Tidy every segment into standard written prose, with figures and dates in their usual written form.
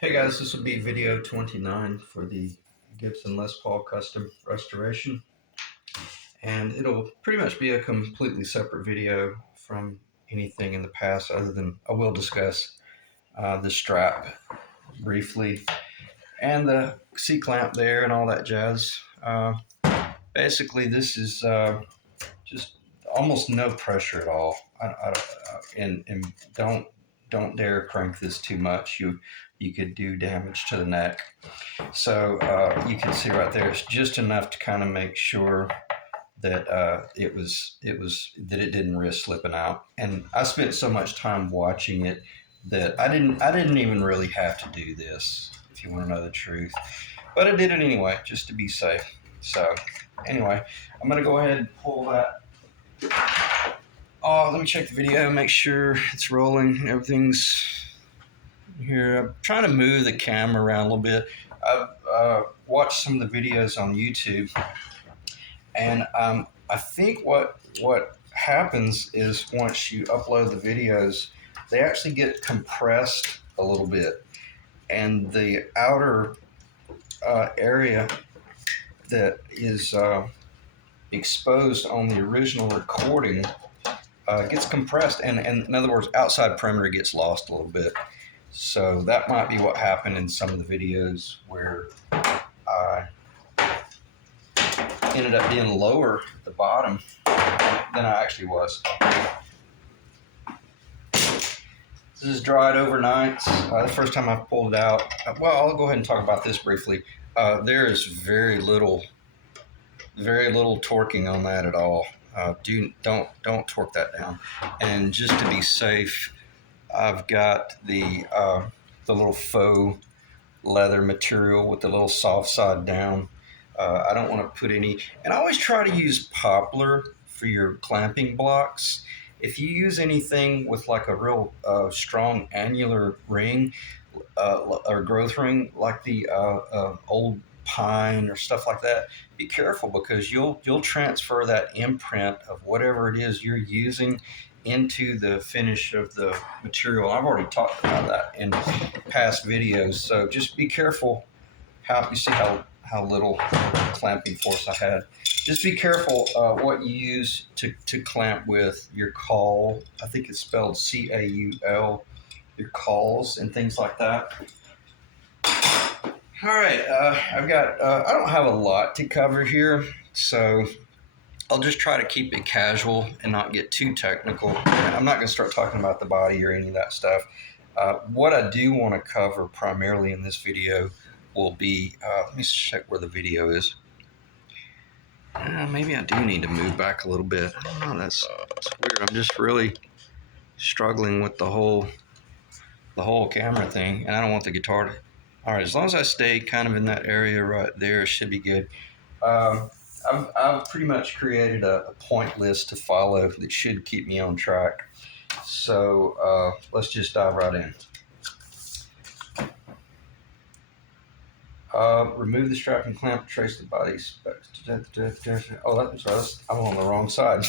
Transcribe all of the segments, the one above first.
Hey guys, this will be video 29 for the Gibson Les Paul custom restoration, and it'll pretty much be a completely separate video from anything in the past, other than I will discuss the strap briefly and the C-clamp there and all that jazz. Basically, this is just almost no pressure at all. And don't dare crank this too much. You could do damage to the neck. So you can see right there, it's just enough to kind of make sure that it didn't risk slipping out. And I spent so much time watching it that I didn't even really have to do this, if you want to know the truth. But I did it anyway, just to be safe. So anyway, I'm gonna go ahead and pull that. Oh, let me check the video, make sure it's rolling. Everything's here. I'm trying to move the camera around a little bit. I've watched some of the videos on YouTube, and I think what happens is once you upload the videos, they actually get compressed a little bit, and the outer area that is exposed on the original recording gets compressed, and in other words, outside perimeter gets lost a little bit. So that might be what happened in some of the videos where I ended up being lower at the bottom than I actually was. This is dried overnight. The first time I pulled it out, well, I'll go ahead and talk about this briefly. There is very little torquing on that at all. Don't torque that down. And just to be safe, I've got the little faux leather material with the little soft side down. I don't want to put any, and I always try to use poplar for your clamping blocks. If you use anything with like a real strong annular ring or growth ring, like the old pine or stuff like that, be careful, because you'll transfer that imprint of whatever it is you're using into the finish of the material. I've already talked about that in past videos, so just be careful. How you see how little clamping force I had. Just be careful what you use to clamp with your caul. I think it's spelled C-A-U-L, your cauls and things like that. All right, I've got, I don't have a lot to cover here, so I'll just try to keep it casual and not get too technical. I'm not going to start talking about the body or any of that stuff. What I do want to cover primarily in this video will be, let me check where the video is. Maybe I do need to move back a little bit. I don't know, that's weird. I'm just really struggling with the whole camera thing, and I don't want the guitar to. All right, as long as I stay kind of in that area right there, it should be good. I've pretty much created a point list to follow that should keep me on track. So let's just dive right in. Remove the strap and clamp, trace the body. Oh, that's right. I'm on the wrong side.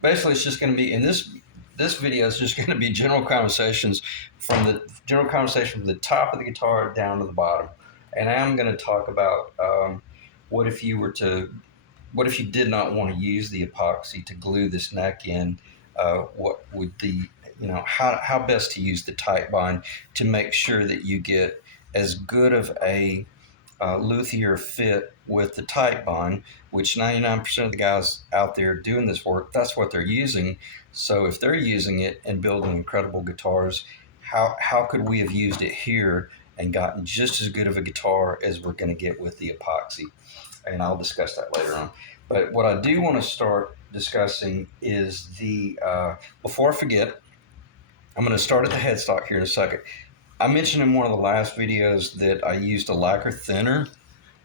Basically, it's just going to be in this video. Is just going to be general conversations from the top of the guitar down to the bottom, and I'm going to talk about what if you did not want to use the epoxy to glue this neck in. What would how best to use the tight bind to make sure that you get as good of a luthier fit with the tight bind, which 99% of the guys out there doing this work, that's what they're using. So if they're using it and building incredible guitars, how could we have used it here and gotten just as good of a guitar as we're going to get with the epoxy? And I'll discuss that later on. But what I do want to start discussing is before I forget, I'm going to start at the headstock here in a second. I mentioned in one of the last videos that I used a lacquer thinner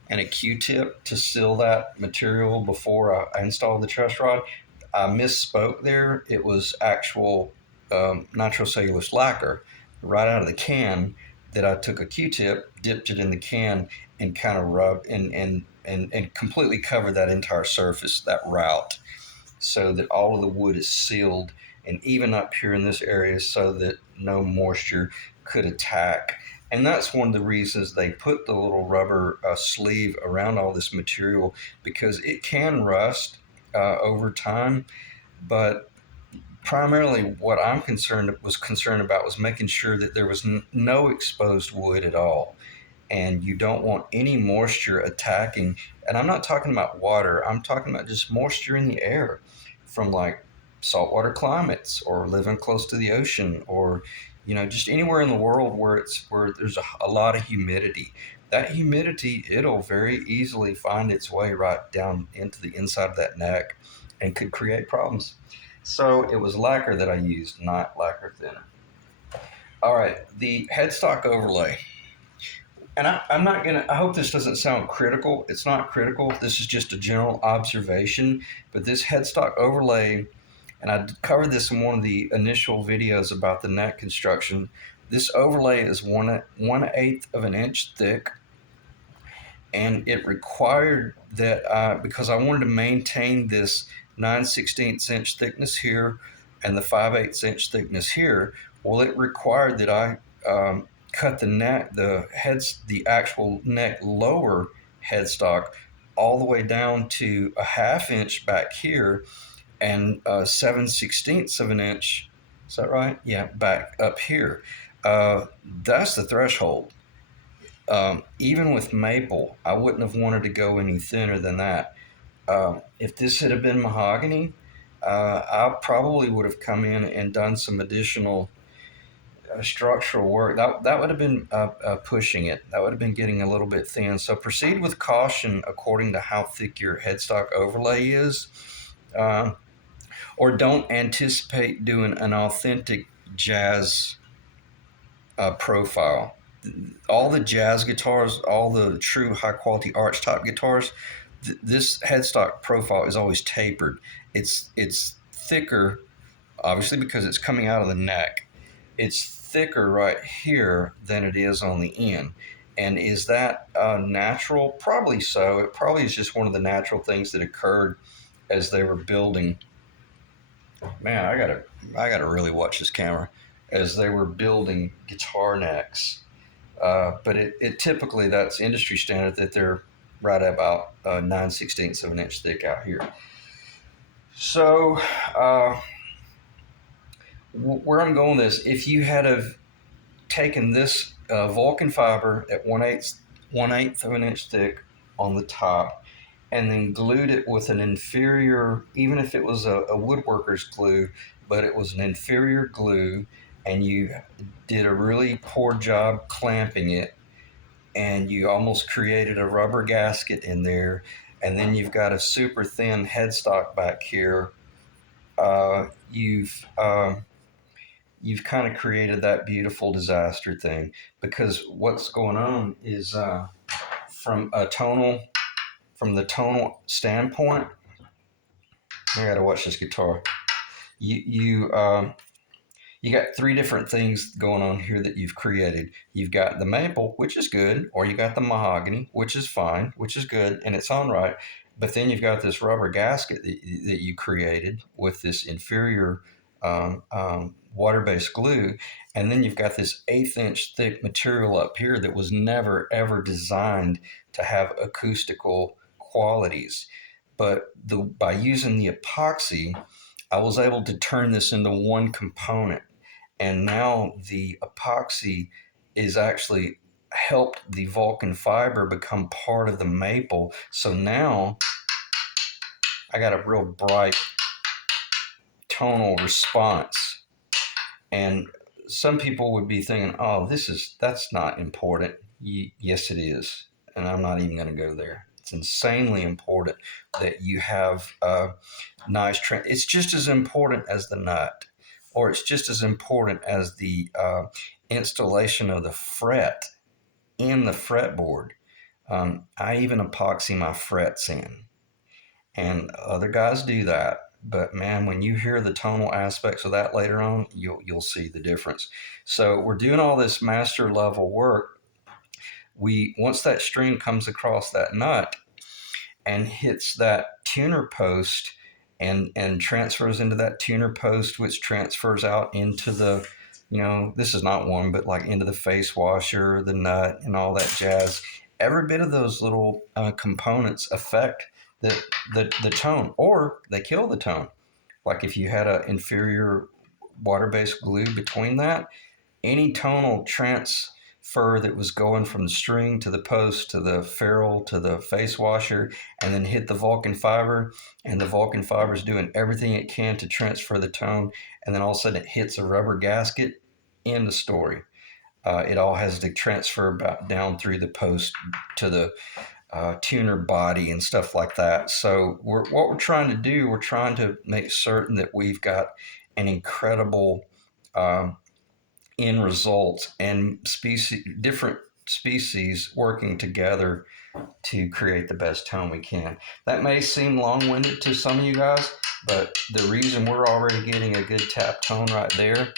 and a Q-tip to seal that material before I installed the truss rod. I misspoke there. It was actual nitrocellulose lacquer right out of the can that I took a Q-tip, dipped it in the can, and kind of rubbed and completely covered that entire surface, that route, so that all of the wood is sealed and even up here in this area so that no moisture could attack. And that's one of the reasons they put the little rubber sleeve around all this material, because it can rust over time. But primarily what I'm concerned about was making sure that there was no exposed wood at all, and you don't want any moisture attacking. And I'm not talking about water, I'm talking about just moisture in the air from like saltwater climates or living close to the ocean, or just anywhere in the world where there's a lot of humidity. That humidity, it'll very easily find its way right down into the inside of that neck and could create problems. So it was lacquer that I used, not lacquer thinner. All right, the headstock overlay. And I'm not going to, I hope this doesn't sound critical. It's not critical. This is just a general observation. But this headstock overlay, and I covered this in one of the initial videos about the neck construction. This overlay is 1/8 of an inch thick. And it required that, because I wanted to maintain this 9/16 inch thickness here and the 5/8 inch thickness here, well, it required that I cut the neck, the actual neck lower headstock all the way down to a 1/2 inch back here and 7/16 of an inch. Is that right? Yeah, back up here. That's the threshold. Even with maple, I wouldn't have wanted to go any thinner than that. If this had been mahogany, I probably would have come in and done some additional structural work. That would have been pushing it. That would have been getting a little bit thin. So proceed with caution according to how thick your headstock overlay is. Or don't anticipate doing an authentic jazz profile. All the jazz guitars, all the true high quality arch top guitars, this headstock profile is always tapered. It's thicker, obviously, because it's coming out of the neck. It's thicker right here than it is on the end. And is that natural? Probably so. It probably is just one of the natural things that occurred as they were building. Man, I gotta really watch this camera. As they were building guitar necks. But it typically, that's industry standard, that they're right about 9/16 of an inch thick out here. So where I'm going with this, if you had have taken this Vulcan fiber at 1/8 of an inch thick on the top, and then glued it with an inferior, even if it was a woodworker's glue, but it was an inferior glue, and you did a really poor job clamping it, and you almost created a rubber gasket in there, and then you've got a super thin headstock back here, uh, you've um, you've kind of created that beautiful disaster thing. Because what's going on is, from a tonal from the tonal standpoint, I gotta watch this guitar. You got three different things going on here that you've created. You've got the maple, which is good, or you got the mahogany, which is fine, which is good in its own right. But then you've got this rubber gasket that you created with this inferior water-based glue, and then you've got this 1/8 inch thick material up here that was never ever designed to have acoustical qualities. But by using the epoxy, I was able to turn this into one component, and now the epoxy is actually helped the Vulcan fiber become part of the maple. So now I got a real bright tonal response. And some people would be thinking, oh, that's not important. Yes, it is. And I'm not even going to go there. It's insanely important that you have nice trend. It's just as important as the nut, or it's just as important as the installation of the fret in the fretboard. I even epoxy my frets in, and other guys do that. But man, when you hear the tonal aspects of that later on, you'll see the difference. So we're doing all this master level work. Once that string comes across that nut and hits that tuner post, and transfers into that tuner post, which transfers out into the, this is not one, but like into the face washer, the nut, and all that jazz. Every bit of those little components affect the tone, or they kill the tone. Like if you had an inferior water-based glue between that, any tonal transfer that was going from the string to the post to the ferrule to the face washer and then hit the Vulcan fiber, and the Vulcan fiber is doing everything it can to transfer the tone, and then all of a sudden it hits a rubber gasket. In the story, it all has to transfer back down through the post to the tuner body and stuff like that. So what we're trying to do, we're trying to make certain that we've got an incredible end result, and different species working together to create the best tone we can. That may seem long-winded to some of you guys, but the reason we're already getting a good tap tone right there,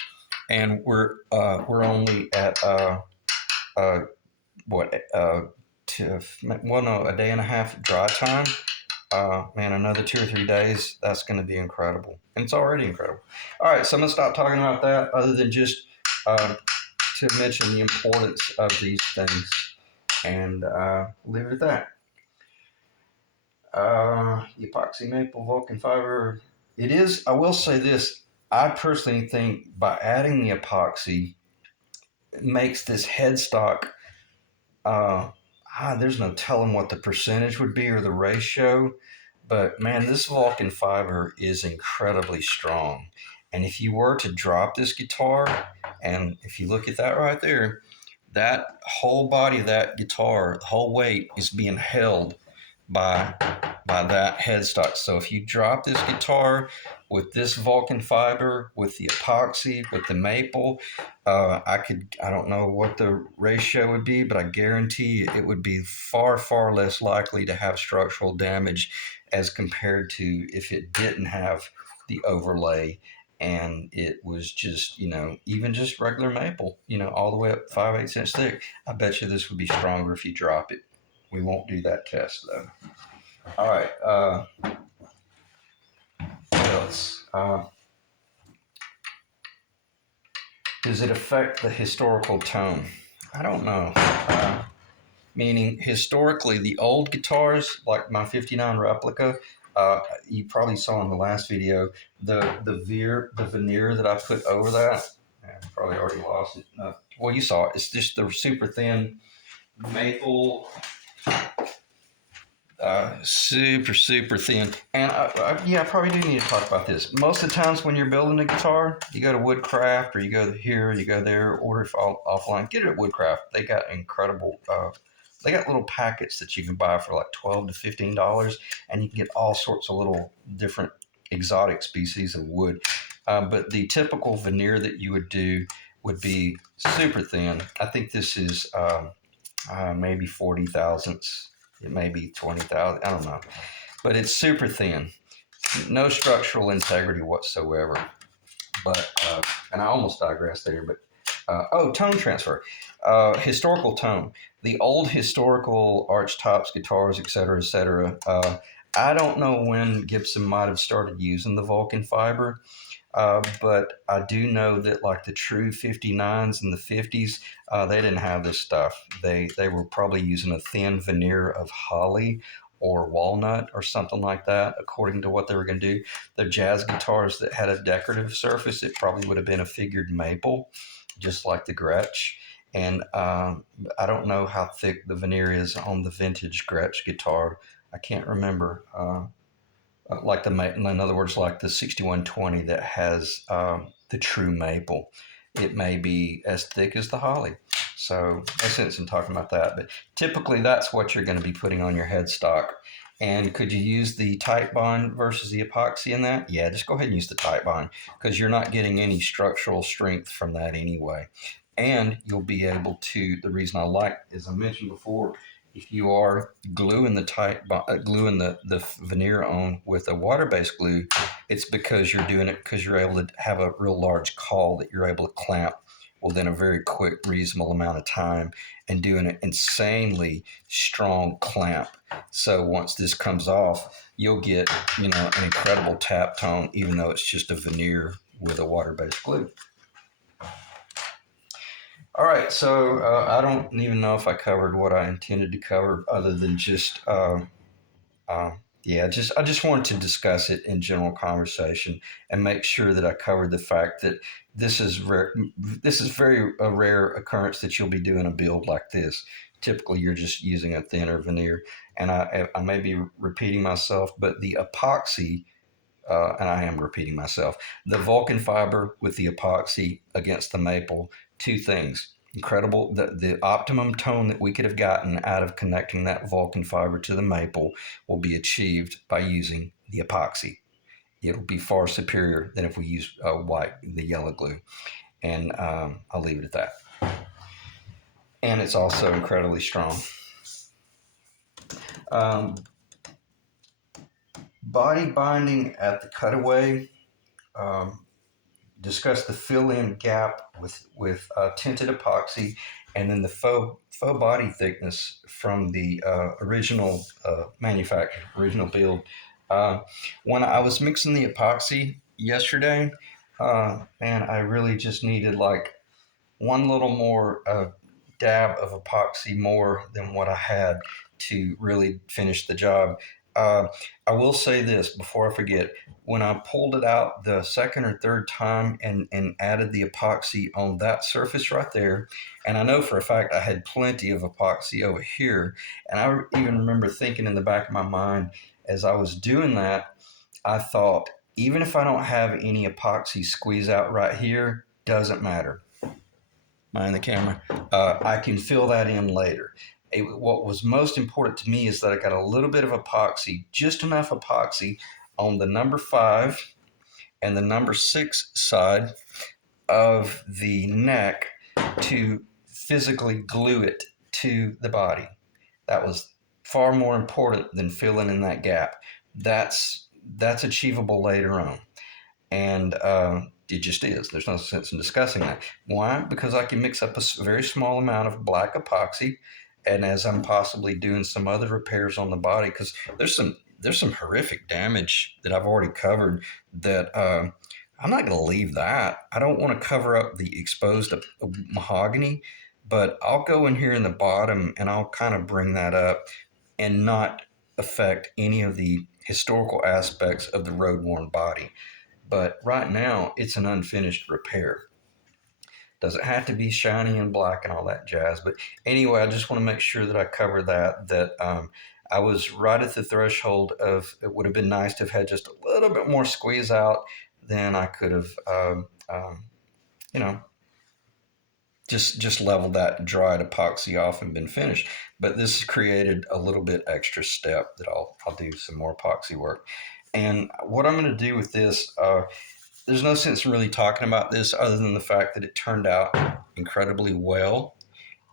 and we're only at a day and a half dry time. Man, another 2 or 3 days, that's going to be incredible. And it's already incredible. All right, so I'm going to stop talking about that, other than just to mention the importance of these things, and leave it at that. Epoxy maple Vulcan fiber. It is, I will say this, I personally think by adding the epoxy, it makes this headstock, there's no telling what the percentage would be or the ratio, but man, this Vulcan fiber is incredibly strong. And if you were to drop this guitar, and if you look at that right there, that whole body of that guitar, the whole weight is being held by that headstock. So if you drop this guitar with this Vulcan fiber, with the epoxy, with the maple, I don't know what the ratio would be, but I guarantee it would be far, far less likely to have structural damage as compared to if it didn't have the overlay and it was just, even just regular maple, all the way up 5/8 inch thick. I bet you this would be stronger if you drop it. We won't do that test though. All right. What else? Does it affect the historical tone? I don't know. Meaning, historically, the old guitars, like my 59 replica, you probably saw in the last video, the veneer that I put over that. I probably already lost it. Well, you saw it. It's just the super thin maple. Super thin. And I probably do need to talk about this. Most of the times when you're building a guitar, you go to Woodcraft, or you go here, you go there, order it offline. Get it at Woodcraft. They got incredible. They got little packets that you can buy for like $12 to $15, and you can get all sorts of little different exotic species of wood. But the typical veneer that you would do would be super thin. I think this is maybe 40 thousandths. It may be 20,000. I don't know. But it's super thin. No structural integrity whatsoever. But, and I almost digressed there, but, tone transfer. Historical tone. The old historical arch tops, guitars, etc., etc. I don't know when Gibson might have started using the Vulcan fiber. But I do know that like the true 59s in the 50s, they didn't have this stuff. They were probably using a thin veneer of holly or walnut or something like that, according to what they were going to do. The jazz guitars that had a decorative surface, it probably would have been a figured maple, just like the Gretsch. And I don't know how thick the veneer is on the vintage Gretsch guitar. I can't remember. In other words, like the 6120 that has the true maple, it may be as thick as the holly. So no sense in talking about that. But typically, that's what you're going to be putting on your headstock. And could you use the tight bond versus the epoxy in that? Yeah, just go ahead and use the tight bond, because you're not getting any structural strength from that anyway. And you'll be able to, the reason I like, as I mentioned before, if you are gluing the veneer on with a water-based glue, it's because you're doing it because you're able to have a real large caul that you're able to clamp within a very quick, reasonable amount of time and do an insanely strong clamp. So once this comes off, you'll get, an incredible tap tone, even though it's just a veneer with a water-based glue. All right, so I don't even know if I covered what I intended to cover, other than just I just wanted to discuss it in general conversation and make sure that I covered the fact that this is rare. This is very a rare occurrence that you'll be doing a build like this. Typically, you're just using a thinner veneer, and I may be repeating myself, but the epoxy. And I am repeating myself. The Vulcan fiber with the epoxy against the maple, two things. Incredible. The optimum tone that we could have gotten out of connecting that Vulcan fiber to the maple will be achieved by using the epoxy. It'll be far superior than if we use the yellow glue. And I'll leave it at that. And it's also incredibly strong. Body binding at the cutaway. Discuss the fill-in gap with tinted epoxy, and then the faux body thickness from the original manufacturer, original build. When I was mixing the epoxy yesterday, and I really just needed like one little more dab of epoxy more than what I had to really finish the job. I will say this before I forget. When I pulled it out the second or third time and added the epoxy on that surface right there, and I know for a fact I had plenty of epoxy over here, and I even remember thinking in the back of my mind as I was doing that, I thought, even if I don't have any epoxy squeeze out right here, doesn't matter. Mind the camera. I can fill that in later. What was most important to me is that I got a little bit of epoxy, just enough epoxy on the number 5 and the number 6 side of the neck to physically glue it to the body. That was far more important than filling in that gap. That's achievable later on. And it just is. There's no sense in discussing that. Why? Because I can mix up a very small amount of black epoxy, and as I'm possibly doing some other repairs on the body, because there's some horrific damage that I've already covered that I'm not going to leave that. I don't want to cover up the exposed mahogany, but I'll go in here in the bottom and I'll kind of bring that up and not affect any of the historical aspects of the road-worn body. But right now, it's an unfinished repair. Does it have to be shiny and black and all that jazz? But anyway, I just want to make sure that I cover that I was right at the threshold of it would have been nice to have had just a little bit more squeeze out. Then I could have, just leveled that dried epoxy off and been finished. But this created a little bit extra step that I'll do some more epoxy work. And what I'm going to do with this, there's no sense in really talking about this other than the fact that it turned out incredibly well.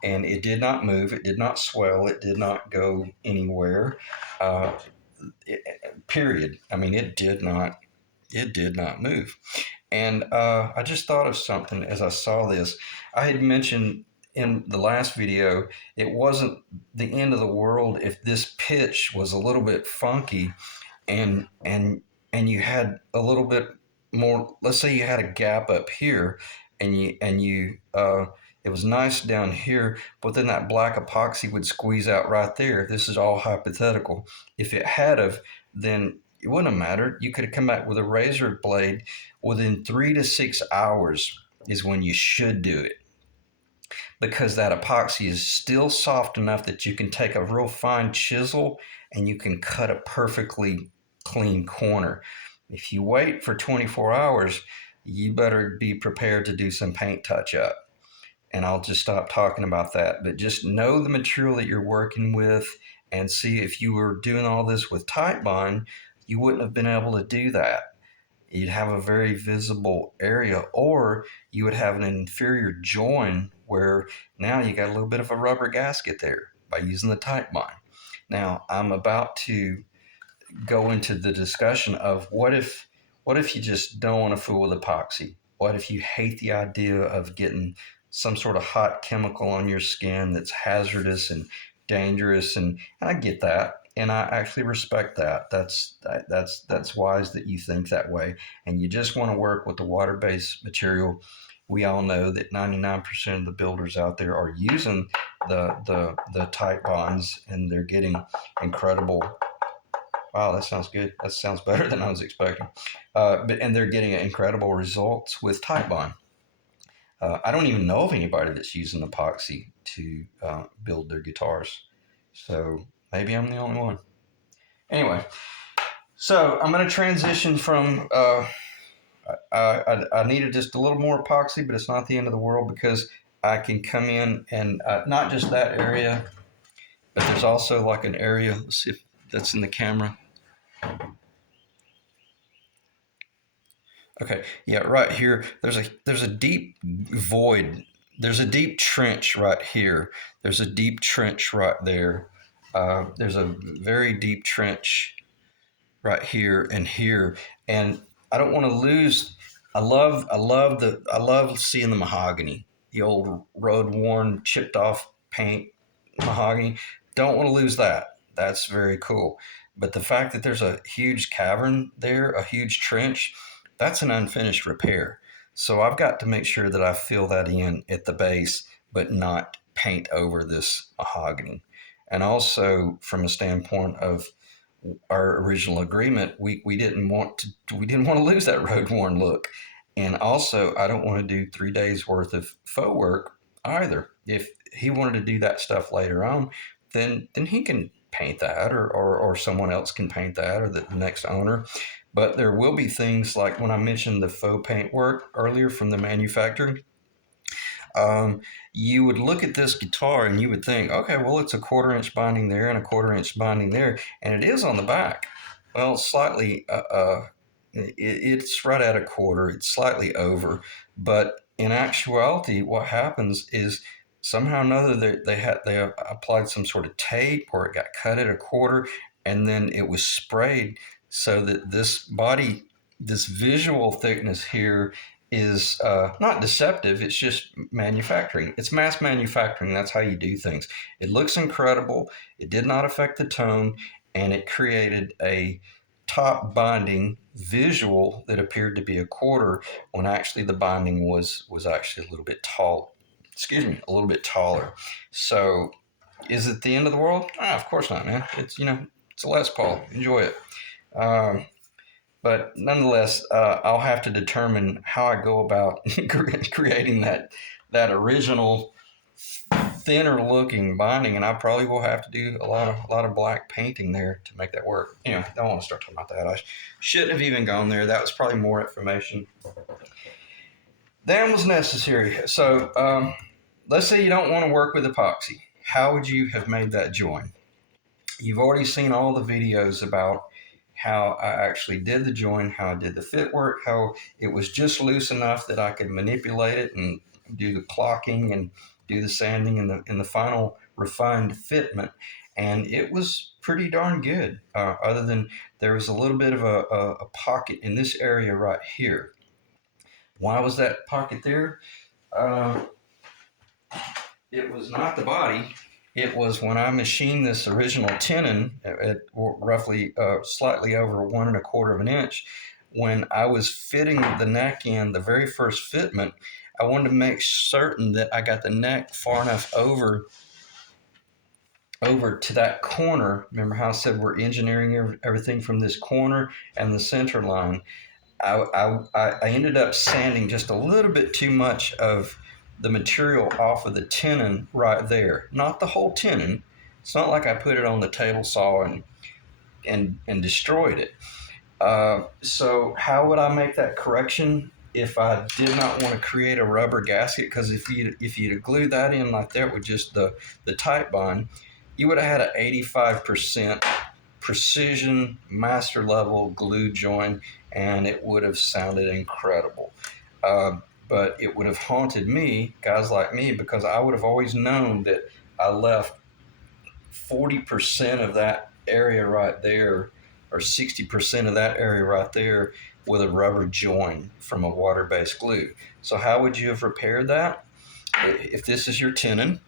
And it did not move. It did not swell. It did not go anywhere. Period. I mean, it did not move. And I just thought of something as I saw this. I had mentioned in the last video, it wasn't the end of the world if this pitch was a little bit funky and you had a little bit more. Let's say you had a gap up here, and you it was nice down here, but then that black epoxy would squeeze out right there. This is all hypothetical. If it had of, then it wouldn't have mattered. You could have come back with a razor blade within 3 to 6 hours is when you should do it, because that epoxy is still soft enough that you can take a real fine chisel and you can cut a perfectly clean corner. If you wait for 24 hours, you better be prepared to do some paint touch up. And I'll just stop talking about that. But just know the material that you're working with, and see, if you were doing all this with Titebond, you wouldn't have been able to do that. You'd have a very visible area, or you would have an inferior join where now you got a little bit of a rubber gasket there by using the Titebond. Now, I'm about to go into the discussion of what if you just don't want to fool with epoxy? What if you hate the idea of getting some sort of hot chemical on your skin that's hazardous and dangerous, and I get that, and I actually respect that. That's wise that you think that way, and you just want to work with the water-based material. We all know that 99% of the builders out there are using the tight bonds, and they're getting incredible. Wow, that sounds good. That sounds better than I was expecting. And they're getting incredible results with tight bond. I don't even know of anybody that's using epoxy to build their guitars. So maybe I'm the only one. Anyway, so I'm going to transition from. I needed just a little more epoxy, but it's not the end of the world because I can come in and not just that area, but there's also like an area. Let's see if that's in the camera. Okay, yeah, right here. There's a deep void. There's a deep trench right here. There's a deep trench right there. There's a very deep trench right here and here, and I don't want to lose. I love seeing the mahogany, the old road worn, chipped off paint mahogany. Don't want to lose that. That's very cool. But the fact that there's a huge cavern there, a huge trench, that's an unfinished repair. So I've got to make sure that I fill that in at the base, but not paint over this mahogany. And also, from a standpoint of our original agreement, we didn't want to lose that road worn look. And also, I don't want to do 3 days worth of faux work either. If he wanted to do that stuff later on, then he can paint that, or someone else can paint that, or the next owner. But there will be things like when I mentioned the faux paint work earlier from the manufacturer. You would look at this guitar and you would think, okay, well, it's a 1/4 inch binding there and a 1/4 inch binding there, and it is on the back. Well, slightly, it's right at a quarter. It's slightly over, but in actuality, what happens is somehow or another they applied some sort of tape, or it got cut at a quarter, and then it was sprayed so that this visual thickness here is not deceptive. It's just manufacturing. It's mass manufacturing. That's how you do things. It looks incredible. It did not affect the tone, and it created a top binding visual that appeared to be a quarter when actually the binding was actually a little bit tall. Excuse me, a little bit taller. So, is it the end of the world? Of course not, man. It's it's a Les Paul. Enjoy it. But nonetheless, I'll have to determine how I go about creating that original thinner looking binding, and I probably will have to do a lot of black painting there to make that work. Anyway, I don't want to start talking about that. I shouldn't have even gone there. That was probably more information than was necessary. So let's say you don't want to work with epoxy. How would you have made that join? You've already seen all the videos about how I actually did the join, how I did the fit work, how it was just loose enough that I could manipulate it and do the clocking and do the sanding and the final refined fitment. And it was pretty darn good, other than there was a little bit of a pocket in this area right here. Why was that pocket there? It was not the body. It was when I machined this original tenon at roughly slightly over 1 1/4 inch. When I was fitting the neck in the very first fitment, I wanted to make certain that I got the neck far enough over to that corner. Remember how I said we're engineering everything from this corner and the center line? I ended up sanding just a little bit too much of the material off of the tenon right there. Not the whole tenon. It's not like I put it on the table saw and destroyed it. So how would I make that correction if I did not want to create a rubber gasket? Because if you'd glued that in like that with just the tight bond, you would have had an 85% precision master level glue join, and it would have sounded incredible. But it would have haunted me, guys like me, because I would have always known that I left 40% of that area right there, or 60% of that area right there, with a rubber join from a water-based glue. So how would you have repaired that? if this is your tenon,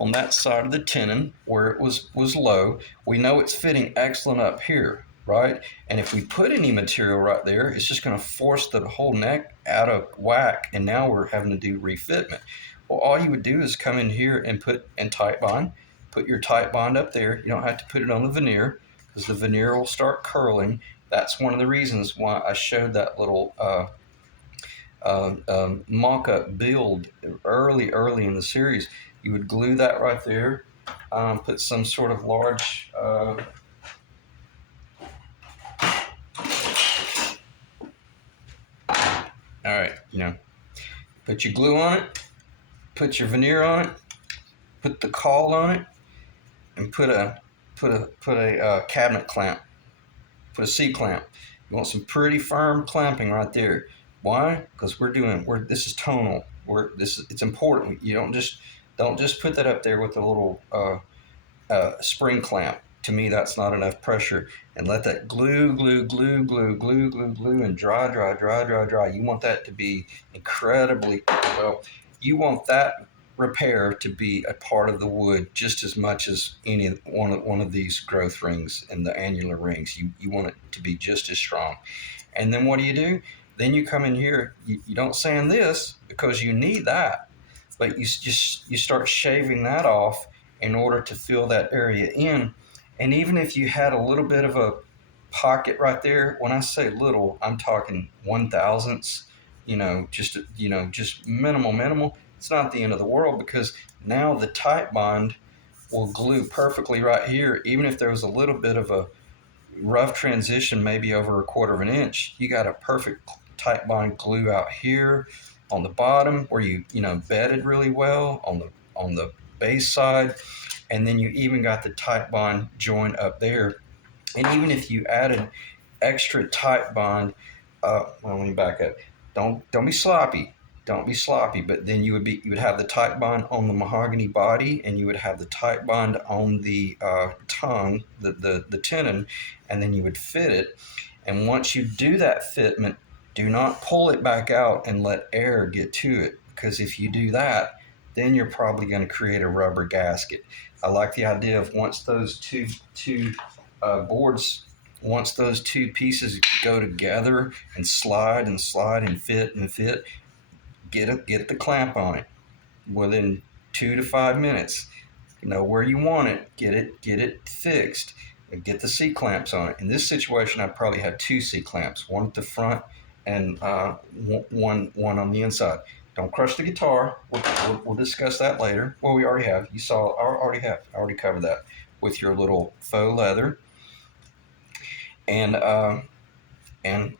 on that side of the tenon where it was low, we know it's fitting excellent up here, right? And if we put any material right there, it's just going to force the whole neck out of whack, and now we're having to do refitment. Well, all you would do is come in here and tight bond. Put your tight bond up there. You don't have to put it on the veneer because the veneer will start curling. That's one of the reasons why I showed that little mock-up build early in the series. You would glue that right there, put some sort of large all right, put your glue on it, put your veneer on it, put the caul on it, and put a cabinet clamp, put a C clamp. You want some pretty firm clamping right there. Why? Because this is tonal. It's important. You don't just put that up there with a little spring clamp. To me, that's not enough pressure. And let that glue, and dry. You want that to be incredibly well. You want that repair to be a part of the wood just as much as any one of these growth rings and the annular rings. You want it to be just as strong. And then what do? Then you come in here. You don't sand this because you need that, but you start shaving that off in order to fill that area in. And even if you had a little bit of a pocket right there, when I say little, I'm talking 1/1000ths, just minimal. It's not the end of the world, because now the tight bond will glue perfectly right here. Even if there was a little bit of a rough transition, maybe over 1/4 inch, you got a perfect tight bond glue out here on the bottom where you bedded really well on the base side. And then you even got the tight bond joint up there. And even if you added extra tight bond, well, let me back up. Don't be sloppy. Don't be sloppy. But then you would have the tight bond on the mahogany body, and you would have the tight bond on the tongue, the tenon, and then you would fit it. And once you do that fitment, do not pull it back out and let air get to it, because if you do that, then you're probably going to create a rubber gasket. I like the idea of once those two boards, once those two pieces go together and slide and fit, get the clamp on it within 2 to 5 minutes. Know where you want it, get it fixed, and get the C clamps on it. In this situation, I'd probably have 2 C clamps, one at the front and one on the inside. Don't crush the guitar. We'll discuss that later. Well, we already have. I already covered that with your little faux leather, and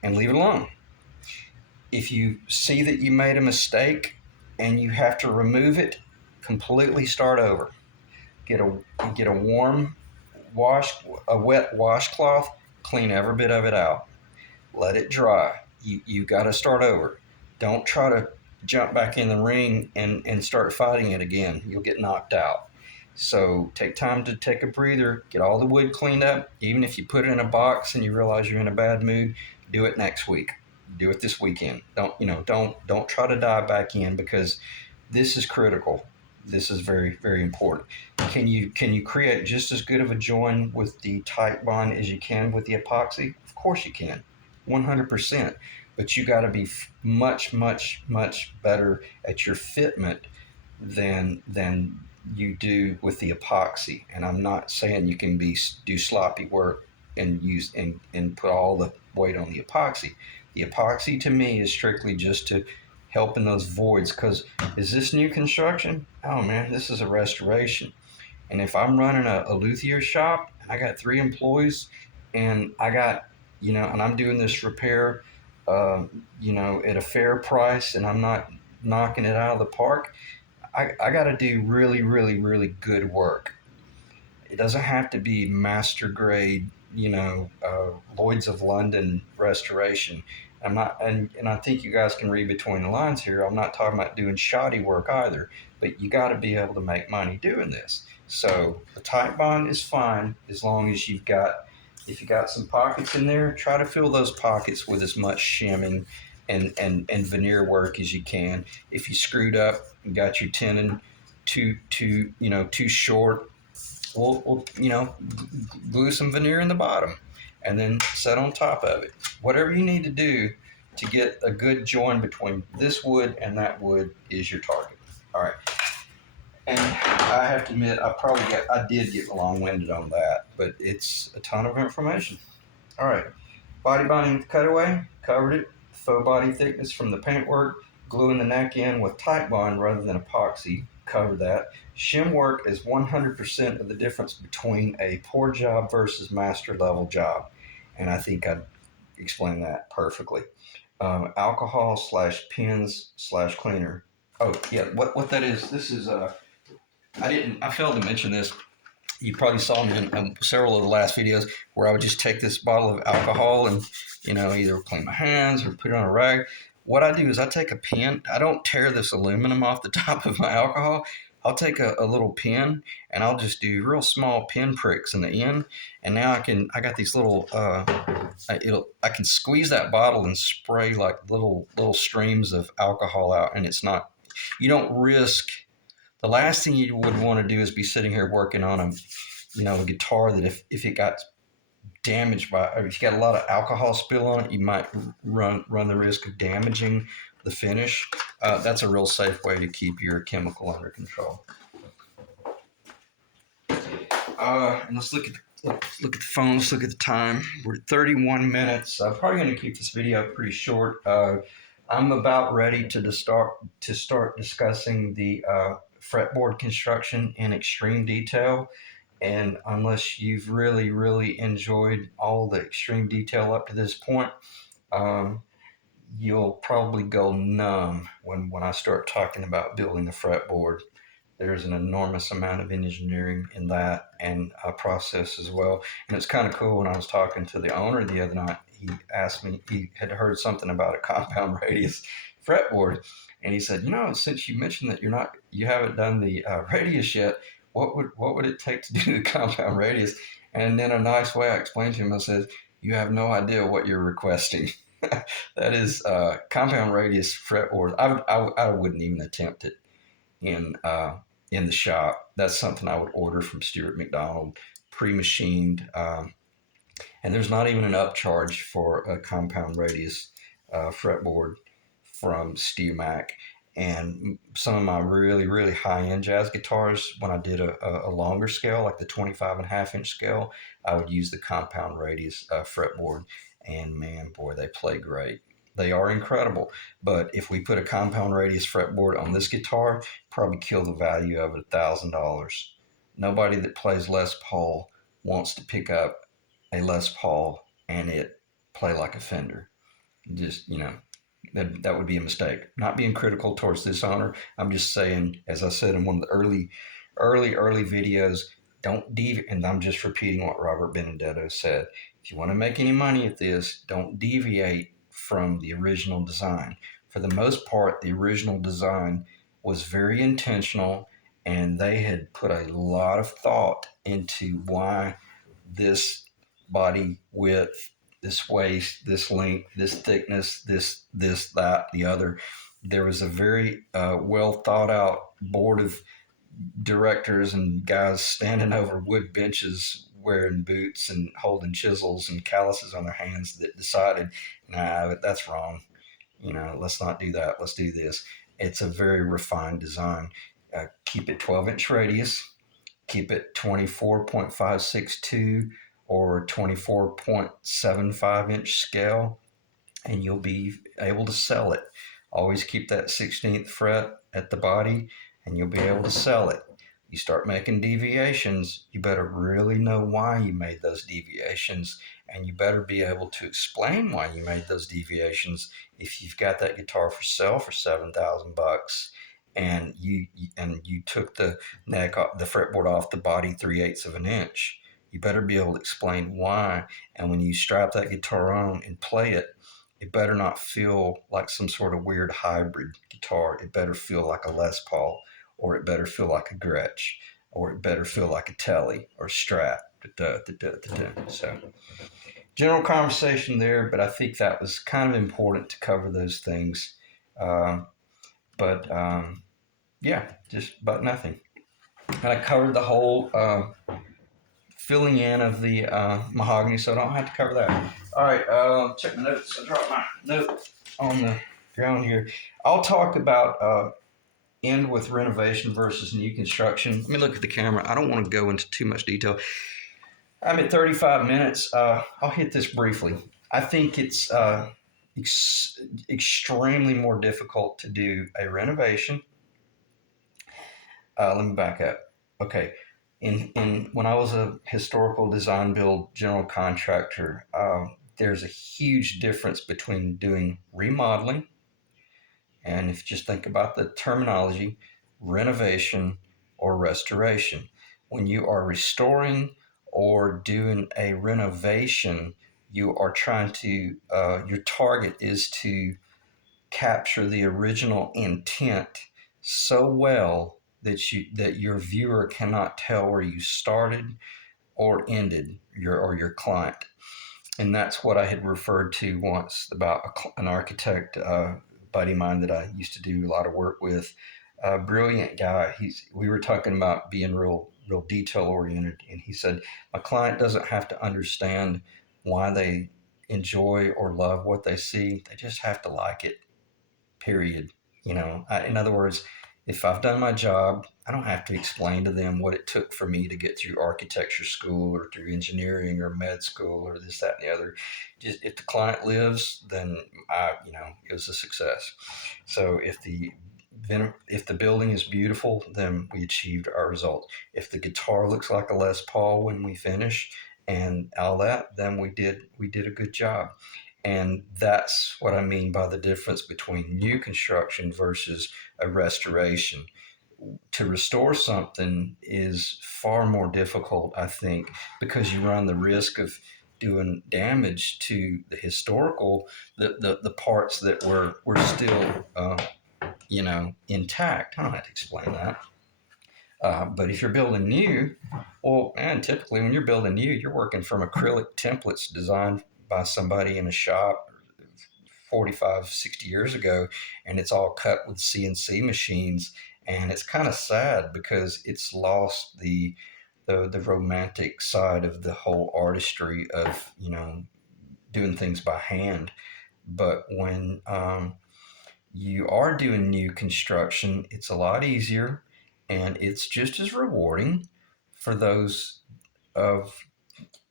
leave it alone. If you see that you made a mistake and you have to remove it, completely start over. Get a warm a wet washcloth. Clean every bit of it out. Let it dry. You got to start over. Don't try to jump back in the ring and start fighting it again. You'll get knocked out. So take time to take a breather, get all the wood cleaned up. Even if you put it in a box and you realize you're in a bad mood, do it next week. Do it this weekend. Don't try to dive back in, because this is critical. This is very, very important. Can you create just as good of a join with the tight bond as you can with the epoxy? Of course you can, 100%. But you got to be much better at your fitment than you do with the epoxy. And I'm not saying you can do sloppy work and put all the weight on the epoxy. The epoxy to me is strictly just to help in those voids. Because is this new construction? Oh man, this is a restoration. And if I'm running a luthier shop, I got 3 employees, and I got and I'm doing this repair at a fair price, and I'm not knocking it out of the park, I got to do really good work. It doesn't have to be master grade, Lloyd's of London restoration. I'm not, and I think you guys can read between the lines here. I'm not talking about doing shoddy work either, but you got to be able to make money doing this. So the tight bond is fine as long as if you got some pockets in there, try to fill those pockets with as much shimming and veneer work as you can. If you screwed up and got your tenon too short, we'll glue some veneer in the bottom and then set on top of it. Whatever you need to do to get a good join between this wood and that wood is your target. All right. And I have to admit, I did get long-winded on that, but it's a ton of information. All right. Body binding with cutaway, covered it. Faux body thickness from the paintwork, gluing the neck in with tight bond rather than epoxy, covered that. Shim work is 100% of the difference between a poor job versus master level job. And I think I explained that perfectly. Alcohol slash pins slash cleaner. Oh, yeah, what that is, this is, I failed to mention this. You probably saw me in several of the last videos where I would just take this bottle of alcohol and, either clean my hands or put it on a rag. What I do is I take a pin. I don't tear this aluminum off the top of my alcohol. I'll take a little pin and I'll just do real small pin pricks in the end. And now I got these little, I can squeeze that bottle and spray like little streams of alcohol out. And you don't risk. The last thing you would want to do is be sitting here working on a guitar that if it got damaged or if you got a lot of alcohol spill on it, you might run the risk of damaging the finish. That's a real safe way to keep your chemical under control. And let's look at the phone. Let's look at the time. We're at 31 minutes. I'm probably going to keep this video pretty short. I'm about ready to start discussing the fretboard construction in extreme detail. And unless you've really, really enjoyed all the extreme detail up to this point, you'll probably go numb when I start talking about building a fretboard. There's an enormous amount of engineering in that and a process as well. And it's kind of cool. When I was talking to the owner the other night, he asked me, he had heard something about a compound radius fretboard. And he said, since you mentioned that you haven't done the radius yet, what would it take to do the compound radius? And in a nice way, I explained to him, I said, you have no idea what you're requesting. That is compound radius fretboard. I wouldn't even attempt it in the shop. That's something I would order from Stuart McDonald, pre-machined, and there's not even an upcharge for a compound radius fretboard from StewMac. And some of my really, really high-end jazz guitars, when I did a longer scale, like the 25.5-inch scale, I would use the compound radius fretboard. And man, boy, they play great. They are incredible. But if we put a compound radius fretboard on this guitar, probably kill the value of it $1,000. Nobody that plays Les Paul wants to pick up a Les Paul and it play like a Fender. Just, that would be a mistake. Not being critical towards this owner. I'm just saying, as I said in one of the early videos, don't deviate. And I'm just repeating what Robert Benedetto said. If you want to make any money at this, don't deviate from the original design. For the most part, the original design was very intentional, and they had put a lot of thought into why this body width, this waist, this length, this thickness, this, that, the other. There was a very well thought out board of directors and guys standing over wood benches wearing boots and holding chisels and calluses on their hands that decided, nah, that's wrong. Let's not do that. Let's do this. It's a very refined design. Keep it 12-inch radius. Keep it 24.562 or 24.75-inch scale, and you'll be able to sell it. Always keep that 16th fret at the body, and you'll be able to sell it. You start making deviations, you better really know why you made those deviations, and you better be able to explain why you made those deviations. If you've got that guitar for sale for $7,000 and you took the neck, the fretboard off the body 3/8 of an inch, you better be able to explain why. And when you strap that guitar on and play it, it better not feel like some sort of weird hybrid guitar. It better feel like a Les Paul, or it better feel like a Gretsch, or it better feel like a Tele or Strat. So general conversation there, but I think that was kind of important to cover those things. Um, but yeah, just but nothing. And I covered the whole filling in of the mahogany, so I don't have to cover that. All right, check my notes. I dropped my note on the ground here. I'll talk about end with renovation versus new construction. Let me look at the camera. I don't want to go into too much detail. I'm at 35 minutes. I'll hit this briefly. I think it's extremely more difficult to do a renovation. Let me back up. Okay. In when I was a historical design build general contractor, there's a huge difference between doing remodeling, and if you just think about the terminology, renovation or restoration. When you are restoring or doing a renovation, you are trying to, your target is to capture the original intent so well that your viewer cannot tell where you started or ended your client. And that's what I had referred to once about an architect buddy of mine that I used to do a lot of work with. A brilliant guy. We were talking about being real detail oriented, and he said my client doesn't have to understand why they enjoy or love what they see. They just have to like it. Period. In other words, if I've done my job, I don't have to explain to them what it took for me to get through architecture school or through engineering or med school or this, that, and the other. Just if the client lives, then it was a success. So if the building is beautiful, then we achieved our result. If the guitar looks like a Les Paul when we finish and all that, then we did a good job. And that's what I mean by the difference between new construction versus a restoration. To restore something is far more difficult, I think, because you run the risk of doing damage to the historical, the parts that were still, intact. I don't have to explain that. But if you're building new, well, and typically when you're building new, you're working from acrylic templates designed by somebody in a shop 45, 60 years ago, and it's all cut with CNC machines. And it's kind of sad because it's lost the romantic side of the whole artistry of, doing things by hand. But when you are doing new construction, it's a lot easier and it's just as rewarding for those of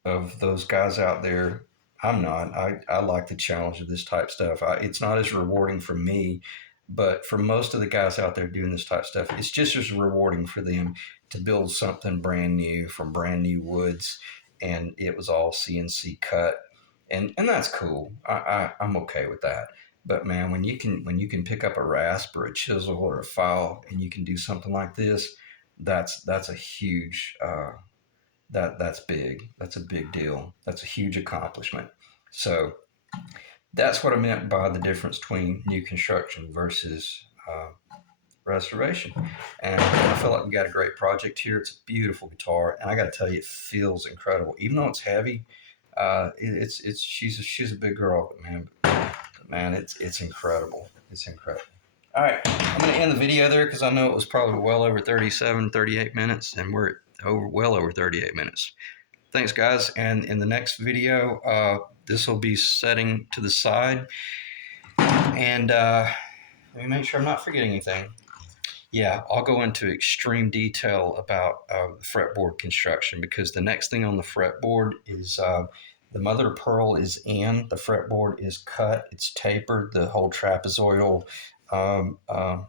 those guys out there. I'm not. I like the challenge of this type stuff. It's not as rewarding for me, but for most of the guys out there doing this type stuff, it's just as rewarding for them to build something brand new from brand new woods, and it was all CNC cut, and that's cool. I'm okay with that. But man, when you can pick up a rasp or a chisel or a file and you can do something like this, that's a huge that's big. That's a big deal. That's a huge accomplishment. So that's what I meant by the difference between new construction versus restoration. And I feel like we got a great project here. It's a beautiful guitar, and I got to tell you, it feels incredible. Even though it's heavy, she's a big girl, man, it's incredible. It's incredible. All right, I'm going to end the video there because I know it was probably well over 37, 38 minutes, and we're well over 38 minutes. Thanks, guys. And in the next video, this will be setting to the side. And let me make sure I'm not forgetting anything. Yeah, I'll go into extreme detail about the fretboard construction because the next thing on the fretboard is the mother of pearl is in, the fretboard is cut, it's tapered, the whole trapezoidal, um, um,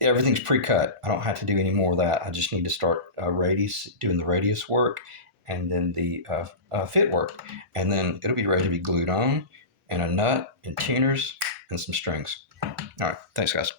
everything's pre-cut. I don't have to do any more of that. I just need to start doing the radius work, and then the fit work, and then it'll be ready to be glued on, and a nut and tuners and some strings. All right, thanks, guys.